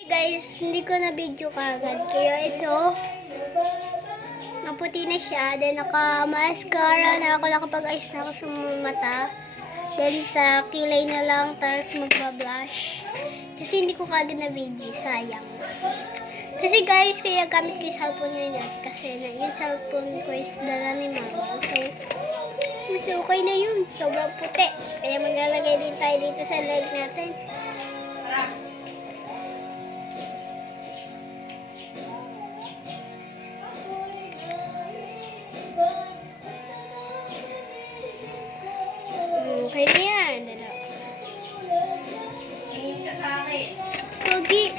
Hey guys, hindi ko na video kagad. Kaya ito, maputi na siya. Then naka-mascara na ako, nakapag-ayos na ako sa mga mata. Then sa kilay na lang, tapos magba-blush. Kasi hindi ko kagad na video, sayang. Kasi guys, kaya gamit ko yung cellphone niya yan. Kasi yung cellphone ko is dala ni mama. So okay na yun. Sobrang puti. Kaya maglalagay din tayo dito sa leg natin. Okay na yan. Kogi.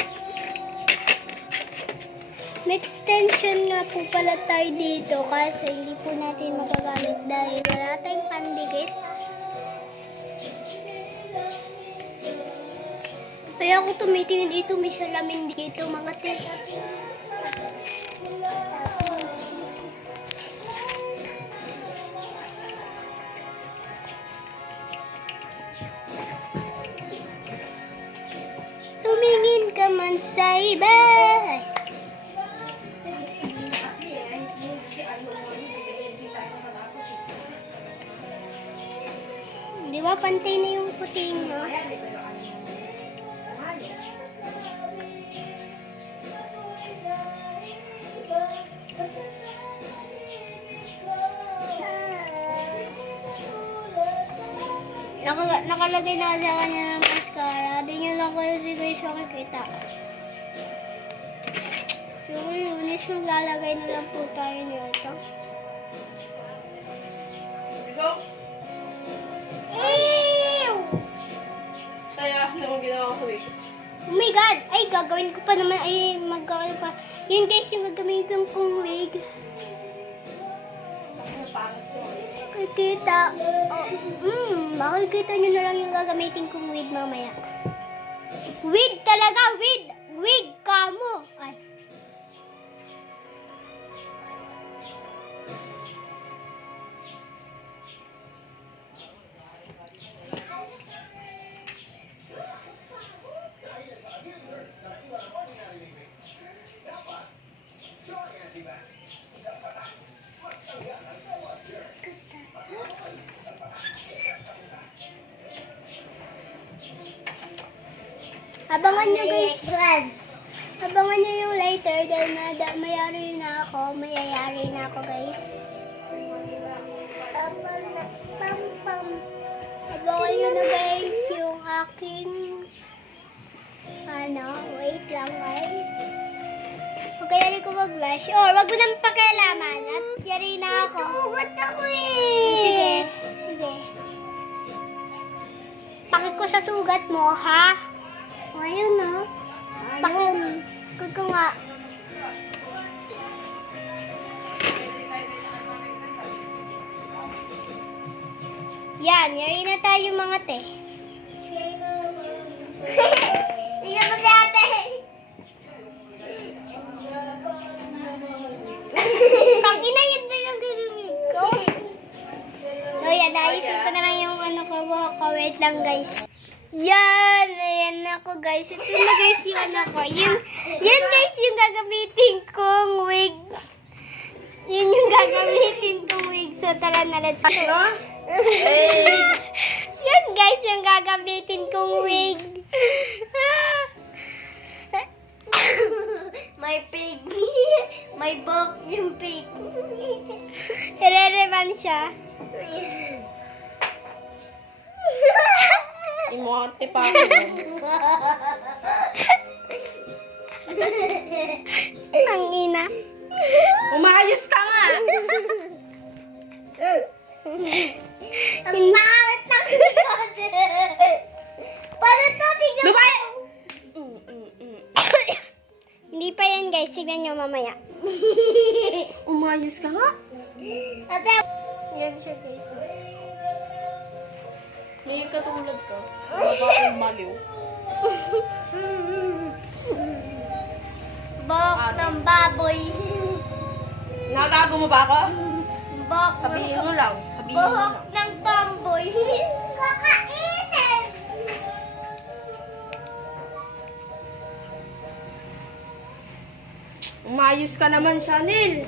May extension nga po pala tayo dito kasi hindi po natin magagamit dahil wala tayong pandikit. Kaya ako tumitingin dito, may salamin dito mga te. Tumingin ka man sa iba. Di ba pantay na yung puting mo? Nakalagay na sa kanya ng mascara. Di nyo lang kayo si guys makikita. So yun, maglalagay na lang po tayo nito. Ew! Kaya, ano ang ginawa ko eh? Oh my God! Ay, gagawin ko pa naman. Ay, magagawin pa. Yun guys, yung gagamitin kong wig. Makikita. Makikita nyo na lang yung gagamitin kong wig mamaya. Wig talaga! Wig! Wig ka mo! Ay. Abangan nyo guys. Abangan nyo yung later dahil mayayari na ako guys. Abangan nyo na guys yung aking wait lang guys. Magkayari ko mag-blush. Wag mo nang pakialaman at yari na ako. Tugot ako eh. Sige. Pakit ko sa sugat mo ha. Ayun na. Pakit ko nga. Yan, yari na tayo mga te. Tingnan mo si ate. Tangina, yun ba yung gagawin ko? So yan, naisip ko na lang yung wait lang guys. Yan, ayan ako guys. Ito na guys yung ko. Yan guys yung gagamitin kong wig. Yun yung gagamitin kong wig. So tara na, let's go. Yan guys yung gagamitin kong wig. May pig. May bok yung pig. Ire-reman siya. Imuhati pa ako. Ang ina. Umayos ka nga! Ang pangit ng likod. Paano to? Tignan mo. Hindi pa yan guys. Tignan nyo mamaya. Umayos ka nga? Ate. Yan siya guys. May katulad ka. Bakit maliw? Bok ng baboy. Nagago mo ba ako? Bok. Sabihin mo lang. Buhok ng tomboy. Kakainin. Umayos ka naman, Chanel.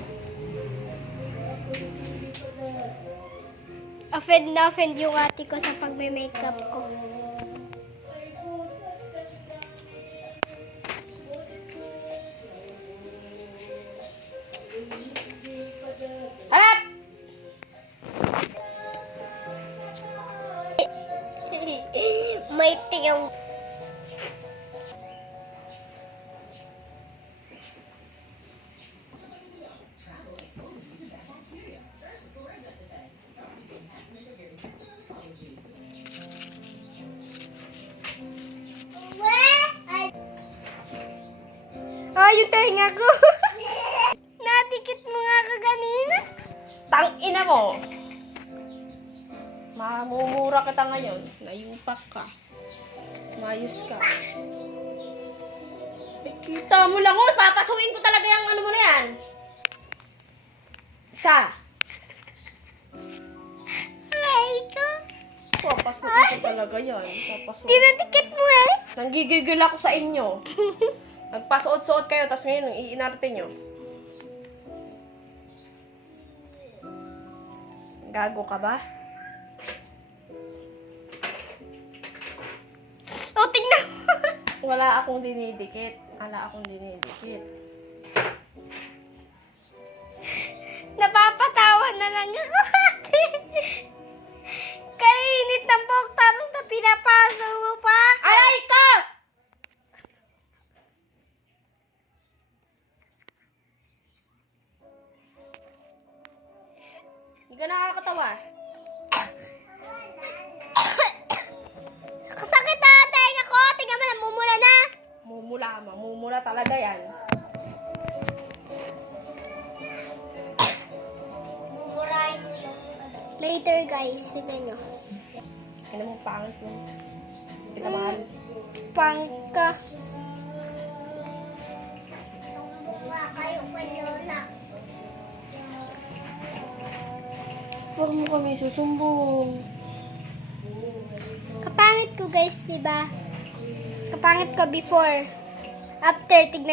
Offend na offend yung ate ko sa pagme-makeup ko. Harap! May tingong. Ah, yung tahinga ko. Nadikit mo nga ka ganina. Tangina mo! Mamumura kita ngayon. Nayupak ka. Umayos ka. Eh, kita mo lang, oh! Papasuin ko talaga yung ano mo na yan. Isa. Aray ko. Papasuin ko talaga yan. Papasuin. Dinadikit mo eh. Nanggigigil ako sa inyo. Nagpasuot-suot kayo, tapos ngayon, iinarte nyo. Gago ka ba? O, tingnan mo. Wala akong dinidikit. Wala akong dinidikit. Napapatawa na lang ako. Kainit ng buhok tapos na pinapaso mo pa. Aray ka! Hindi ka nakakatawa. Sakit na tenga ko. Tingnan mo, namumula na. Mamumula talaga yan. Mumurahin mo yung later guys, tignan nyo. Ano mo, pangit mo. Hindi ka mahal. Pangit ka. Tumbuka kayo pa lola. Huwag mo kami susumbong. Kapangit ko guys, diba? Kapangit ko before. After, tignan